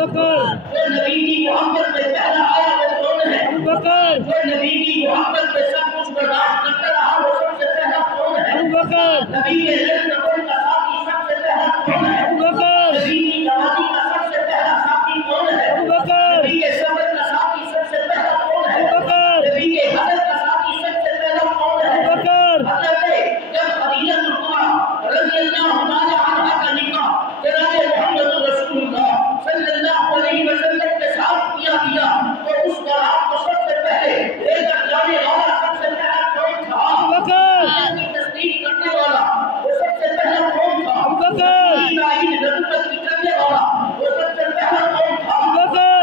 جو نبی کی محبت میں پہلا آیا وہ کون ہے؟ جو نبی کی محبت میں سب کچھ برداشت کرتا رہا وہ سب سے پہلا کون ہے؟ نبی کے رزق کا ساتھی سب سے پہلا کون ہے؟ نبی کی جوانی کا سب سے پہلا ساتھی کون ہے؟ نبی کے صبر کا ساتھی سب سے پہلا کون ہے؟ نبی کے حضرت کا ساتھی سب سے پہلا کون ہے؟ جب خدیجہ الکبریٰ رضی اللہ تعالی عنہا کا نکاح جناب محمد رسول اللہ صلی اللہ علیہ وسلم کے ساتھ کیا گیا تو اس بارات کو سب سے پہلے لے کر جانے والا سب سے پہلا کون تھا؟ اللہ کی تصدیق کرنے والا وہ سب سے پہلا کون تھا؟ اسرائیل نبوت کی کرنے والا وہ سب سے پہلا کون تھا؟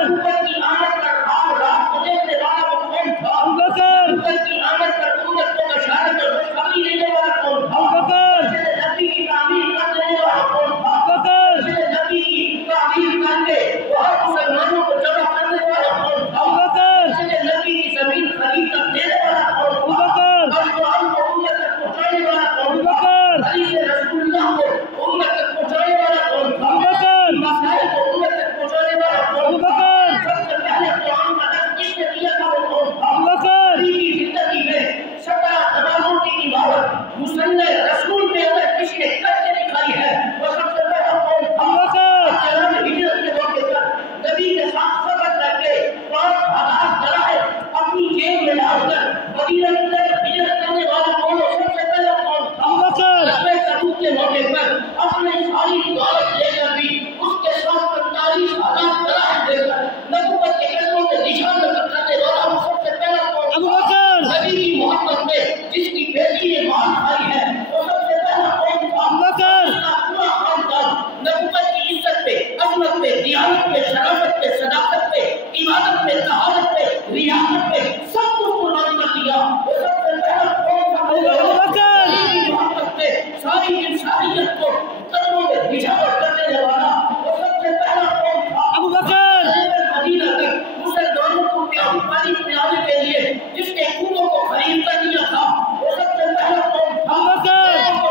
نبوت کی آمد پر خواب رات کو دیکھنے والا وہ کون تھا؟ نبوت کی آمد پر امت کو بشارت اور خوشخبری دینے والا کون تھا؟ نبی کی تعمیر کر دینے والا کون تھا؟ نبی کی تعمیر کر کے وہاں مسلمانوں کو جمع کرنے والا کون تھا؟ نبی کی زمین خرید کر دینے والا کون تھا؟ اور قرآن کو امت تک پہنچانے والا کون تھا؟ حدیث رسول اللہ کو امت تک پہنچانے والا کون تھا؟ مسائل کو امت تک پہنچانے والا کون تھا؟ سب سے پہلے قرآن کا درس کس نے دیا تھا وہ کون تھا؟ نبی کی زندگی میں 17 نمازوں کی عبادت مصنف رسول میں اگر کسی نے کر کے دکھائی ہے وہ سب سے پہلا کون تھا؟ چلان ہجرت کے موقع پر نبی کے ساتھ سفر کر کے 5000 درہم اپنی جیب میں ڈال کر مدینہ کی طرف ہجرت کرنے والا کون ہے؟ سب سے پہلا کون تھا؟ غزوہ تبوک کے موقع پر اپنے ساری دولت لے کر بھی اس کے ساتھ 45,000 درہم دے کر نبوت کے قدموں میں نشان کرنے والا وہ سب سے پہلا کون تھا؟ نبی کی محبت میں جس کی بیٹی نے مال کھائی ہے وہ سب سے پہلا کون تھا؟ اس کا پورا خاندان نبوت کی عزت پہ، عظمت پہ، دیانت پہ، شرافت پہ، صداقت پہ، عبادت پہ، طہارت پہ، ریاست پہ سب کچھ قربان کر دیا وہ سب سے پہلا کون تھا؟ نبی کی محبت پہ ساری انسانیت کو قدموں میں نشاور کرنے والا وہ سب سے پہلا کون تھا؟ مدینہ تک مسلمانوں کو پیاری پانی پلانے کے لیے جس نے کنویں کو خرید کر دیا تھا وہ سب سے پہلا کون تھا؟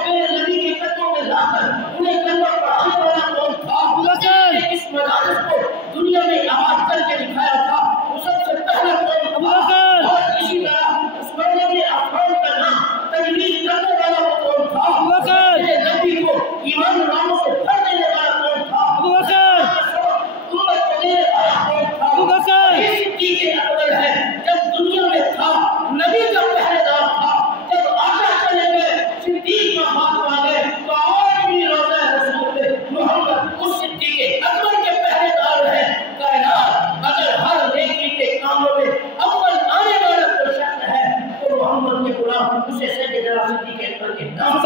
میرے نبی کے قدموں میں لا کر انہیں کلمہ پڑھانے والا کون تھا؟ اس مدارس کو دنیا میں آباد کر کے دکھایا تھا وہ سب سے پہلا کون تھا؟ اور اسی طرح اس بندے نے افغان کا نام تجویز کرنے والا وہ کون تھا؟ میرے نبی کو ایمان ناموں سے بھر دینے والا کون تھا؟ امت کو دینے والا کون تھا؟ یہ صدیق اکبر ہے جب دنیا میں تھا نبی کا پہرے دار تھا، جب آقا چلے گئے صدیق کا ہاتھ مانگے تو آج بھی روزہ رسول محمد اس صدیق اکبر کے پہرے دار ہے کائنات۔ اگر ہر نیکی کے کاموں میں اول آنے والا کوئی شخص ہے تو محمد کے غلام اسے سیدنا صدیق اکبر کے نام